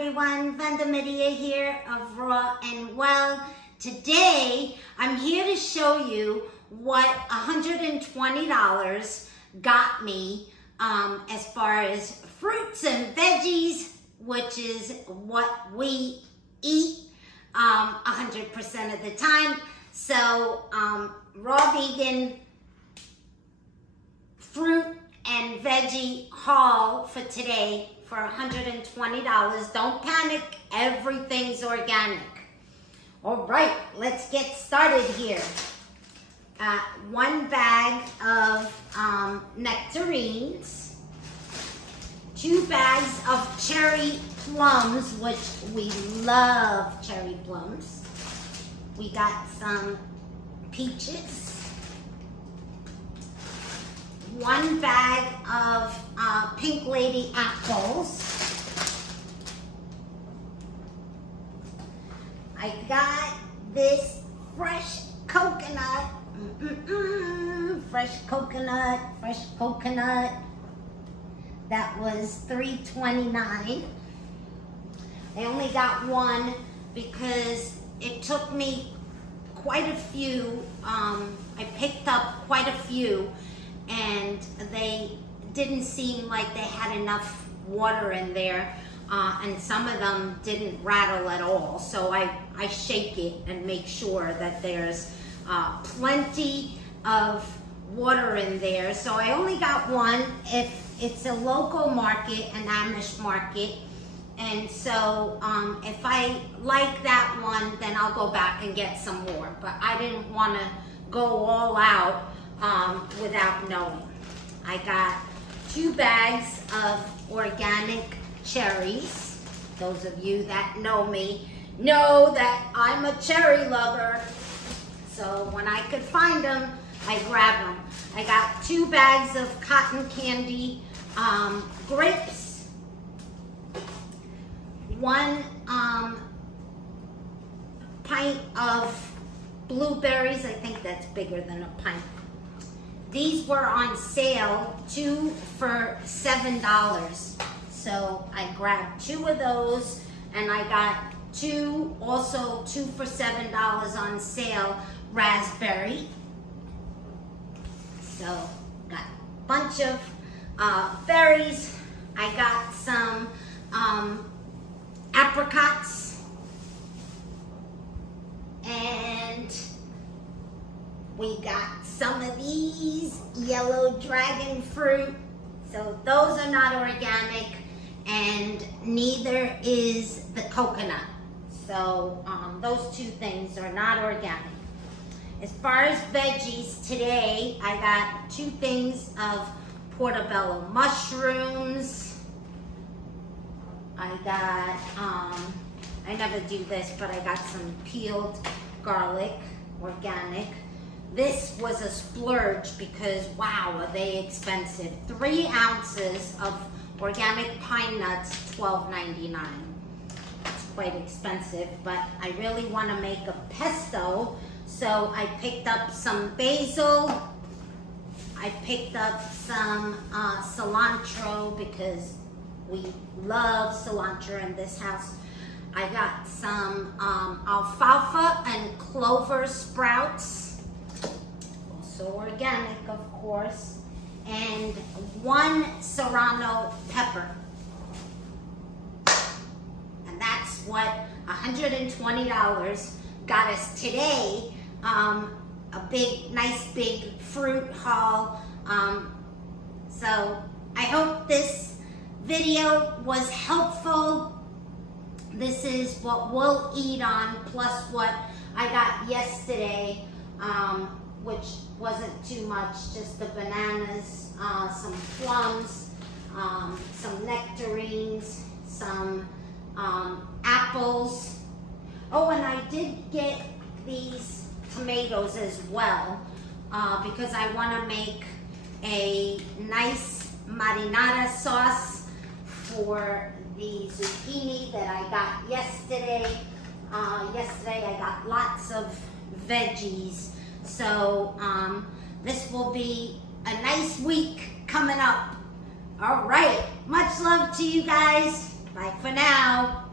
everyone, Vanda here of Raw and Well. Today, I'm here to show you what $120 got me as far as fruits and veggies, which is what we eat 100% of the time. So, raw vegan fruit and veggie haul for today for $120. Don't panic, everything's organic. All right, let's get started here. 1 bag of nectarines, 2 bags of cherry plums, which we love cherry plums. We got some peaches, 1 bag of Pink Lady apples. I got this fresh coconut, fresh coconut. That was $3.29. I only got 1 because it took me quite a few. I picked up quite a few, and they didn't seem like they had enough water in there, and some of them didn't rattle at all. So I shake it and make sure that there's plenty of water in there. So I only got 1. If it's a local market, an Amish market, and so if I like that one, then I'll go back and get some more. But I didn't want to go all out without knowing. I got 2 bags of organic cherries. Those of you that know me know that I'm a cherry lover. So when I could find them, I grab them. I got 2 bags of cotton candy grapes, 1 pint of blueberries. I think that's bigger than a pint. These were on sale, 2 for $7. So I grabbed 2 of those, and I got 2 for $7 on sale, raspberry. So got a bunch of berries. I got some apricots, and we got some of these yellow dragon fruit. So those are not organic, and neither is the coconut. So those 2 things are not organic. As far as veggies, today I got 2 things of portobello mushrooms. I got, I never do this, but I got some peeled garlic, organic. This was a splurge because, wow, are they expensive. 3 ounces of organic pine nuts, $12.99. It's quite expensive, but I really want to make a pesto, so I picked up some basil. I picked up some cilantro because we love cilantro in this house. I got some alfalfa and clover sprouts, also organic, of course, and 1 serrano pepper. And that's what $120 got us today. A nice big fruit haul. So I hope this video was helpful. This is what we'll eat on, plus what I got yesterday, which wasn't too much, just the bananas, some plums, some nectarines, some apples. Oh, and I did get these tomatoes as well, because I want to make a nice marinara sauce for the zucchini that I got yesterday. Yesterday I got lots of veggies, so this will be a nice week coming up. All right, much love to you guys. Bye for now.